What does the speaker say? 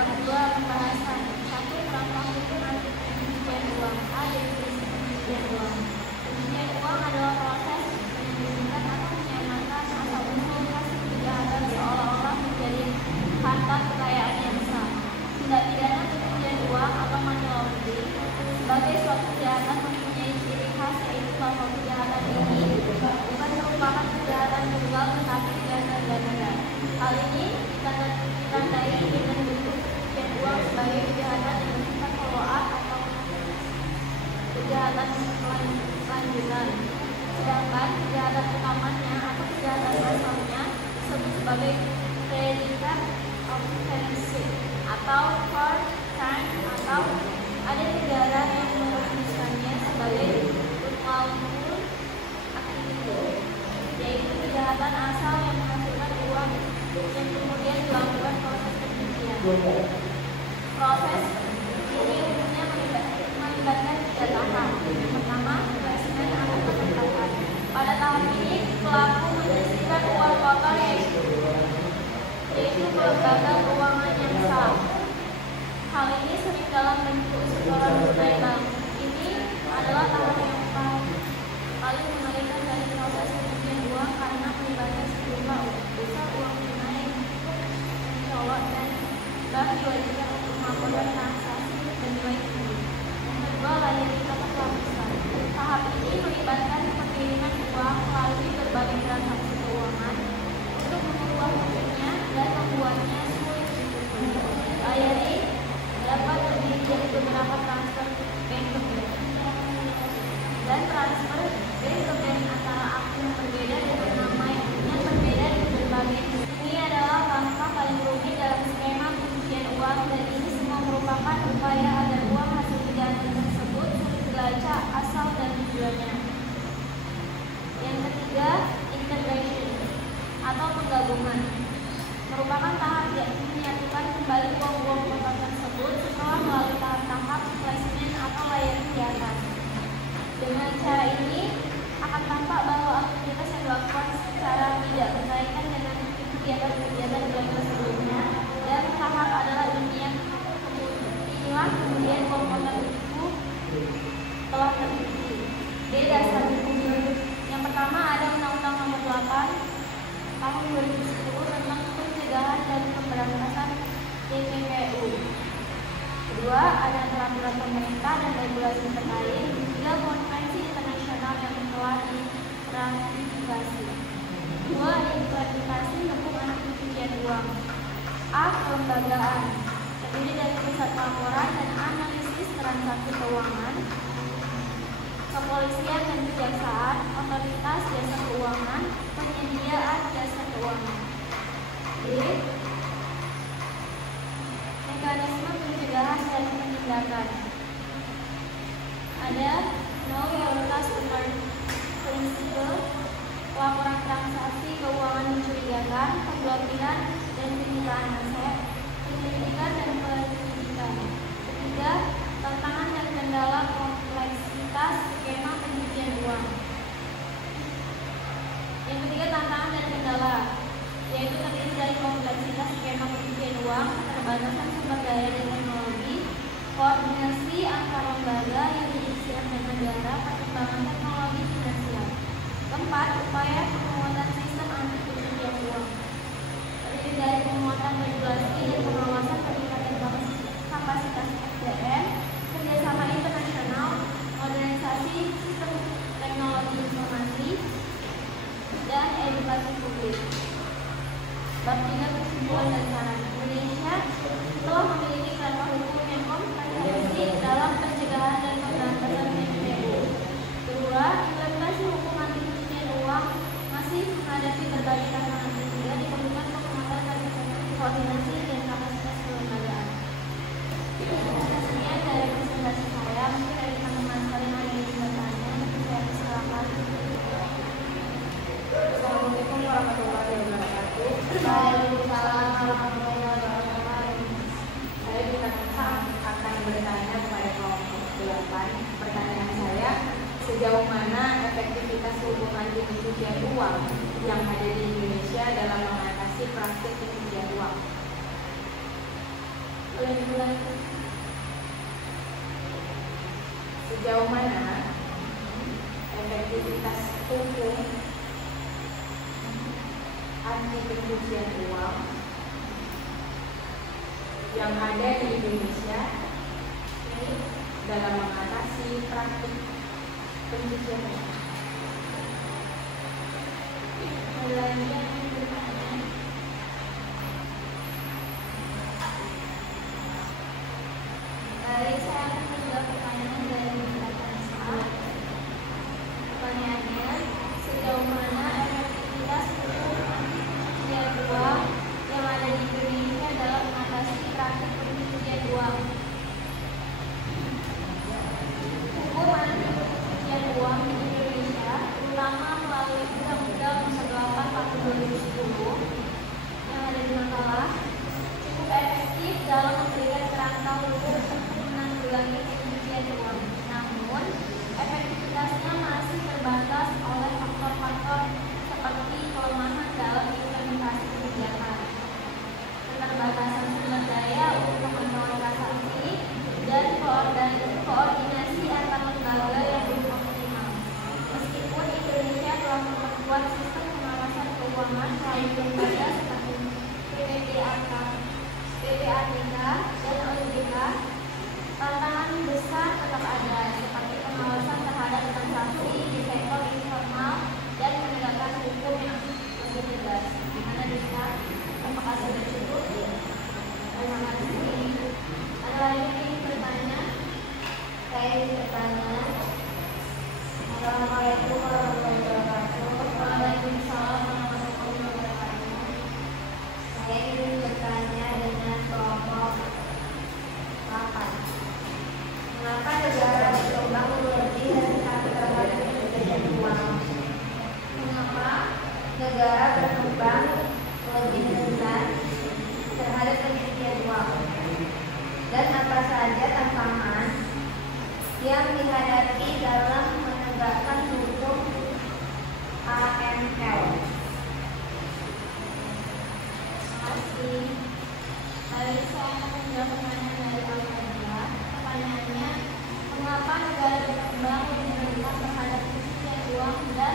Bab 2 pembahasan 1. Rangka hukum anti pencucian uang. A. Definisi pencucian uang. Pencucian uang adalah proses menyembunyikan atau menyamarkan asal-usul hasil kejahatan seolah-olah menjadi harta kekayaan yang sah. Tindak pidana pencucian uang atau money laundering sebagai suatu kejahatan mempunyai ciri khas, yaitu bahwa kejahatan ini bukan merupakan kejahatan tunggal tetapi ganda-ganda. Hal ini ditandai dengan bentuk pencucian uang sebagai kejahatan yang bersifat follow-up atau kejahatan lanjutan, sedangkan kejahatan utamanya atau kejahatan asalnya disebut sebagai predicate offense atau core crime, atau ada negara yang merumuskannya sebagai unlawful activity, yaitu kejahatan asal yang menghasilkan uang yang kemudian dilakukan proses pencucian. Proses ini umumnya melibatkan 3 tahap. Yang pertama, placement atau penempatan. Pada tahap ini pelaku menyisihkan uang kotor, yaitu lembaga keuangan yang sah. Hal ini sering dalam bentuk setoran tunai bank. Ini adalah tahap yang paling mengerikan dari proses pencucian uang karena melibatkan sejumlah besar uang tunai yang mencolok dan bank diwajibkan untuk melaporkan transaksi dan nilai tinggi. Yang kedua, liabilitas pelabuhan. Tahap ini melibatkan pengiriman uang melalui berbagai transaksi keuangan untuk mengubah bentuknya dan membuatnya sulit ditutup. Liability dapat terdiri dari beberapa transfer bank ke bank dan transfer bank ke bank antara akun yang berbeda dengan nama yang berbeda di berbagai. Ini adalah langkah paling rumit dalam skema pencucian uang, dan ini semua merupakan upaya agar uang hasil kejahatan tersebut sulit dilacak asal dan tujuannya. Yang ketiga, integration atau penggabungan merupakan tahap yang menyatukan kembali uang-uang kotor tersebut setelah melalui tahap-tahap placement atau layanan di atas. Dengan cara ini akan tampak bahwa aktivitas yang dilakukan secara tidak berkaitan dengan kegiatan-kegiatan ilegal sebelumnya, dan tahap adalah inilah kemudian uang kotor itu telah tercuci. D. Dasar hukum. Yang pertama ada Undang-Undang Nomor 8 Tahun 2010 tentang pencegahan dan pemberantasan TPPU. Kedua, ada peraturan pemerintah dan regulasi terkait. Ketiga, konvensi internasional yang telah diratifikasi. Dua, implementasi hukum anti pencucian uang. A. Kelembagaan terdiri dari pusat laporan dan analisis transaksi keuangan, kepolisian dan kejaksaan, otoritas jasa keuangan, penyediaan jasa keuangan. B. Mekanisme pencegahan dan penindakan. Ada Know Your Customer Principle, pelaporan transaksi keuangan mencurigakan, pemblokiran dan penyitaan aset, penyelidikan dan penyidikan. Ketiga, tantangan dan kendala kompleksitas skema pencucian uang. Yang ketiga, tantangan dan kendala, yaitu terdiri dari kompleksitas skema pencucian uang, keterbatasan sumber daya dan teknologi, koordinasi antar lembaga, yuridisian dan negara, perkembangan teknologi finansial. Keempat, upaya penguatan sistem anti pencucian uang, terdiri dari penguatan regulasi dan pengawasan, peningkatan kapasitas SDM, kerjasama internasional, modernisasi sistem teknologi informasi, dan edukasi publik. Bab 3, kesimpulan dan saran. Indonesia telah memiliki kerangka hukum yang komprehensif dalam pencegahan dan pemberantasan TPPU. Kedua, implementasi hukum anti pencucian uang masih menghadapi berbagai tantangan, sehingga diperlukan penguatan dan koordinasi dan kapasitas kelembagaan. Sekian dari presentasi saya. Mungkin dari teman-teman sekalian ada yang bertanya, saya silakan. Assalamualaikum warahmatullahi wabarakatuh. Waalaikumsalam warahmatullahi wabarakatuh. Saya akan bertanya kepada kelompok 8. Pertanyaan saya, sejauh mana efektivitas hukum anti pencucian uang yang ada di Indonesia dalam mengatasi praktik pencucian uang? Boleh dimulai. Sejauh mana efektivitas hukum anti pencucian uang yang ada di Indonesia dalam mengatasi praktik pencucian uang? Ada lagi yang ingin bertanya? Baik, saya akan menjawab pertanyaan dari Bapak Saad. Pertanyaannya, sejauh mana efektivitas hukum anti pencucian uang yang ada di Indonesia dalam mengatasi praktik pencucian uang? Hukum anti pencucian uang di Indonesia, terutama melalui Undang-Undang Nomor 8 Tahun 2010 yang ada di makalah, cukup efektif dalam memberikan kerangka hukum untuk menanggulangi pencucian uang. Namun, efektivitasnya masih terbatas oleh faktor-faktor seperti kelemahan dalam implementasi kebijakan, keterbatasan sumber daya untuk mengelola sanksi, dan koordinasi antar lembaga yang belum optimal. Meskipun Indonesia telah memperkuat sistem pengawasan keuangan melalui lembaga seperti PPATK dan OJK, tantangan besar tetap ada, seperti pengawasan terhadap transaksi di sektor informal dan penegakan hukum yang lebih tegas. Gimana bisa? Apakah sudah cukup? Terima kasih. Ada lagi yang ingin bertanya? Saya ingin bertanya. Assalamualaikum warahmatullahi wabarakatuh. Waalaikumsalam warahmatullahi wabarakatuh. Saya ingin bertanya dengan kelompok 8. Mengapa negara berkembang lebih rentan terhadap pencucian uang? Mengapa negara berkembang lebih rentan terhadap pencucian uang? Dan apa saja tantangan yang dihadapi dalam menegakkan hukum AML? Terima kasih. Baik, saya akan menjawab pertanyaan dari Al-Fadila. Pertanyaannya, mengapa negara berkembang lebih rentan terhadap pencucian uang dan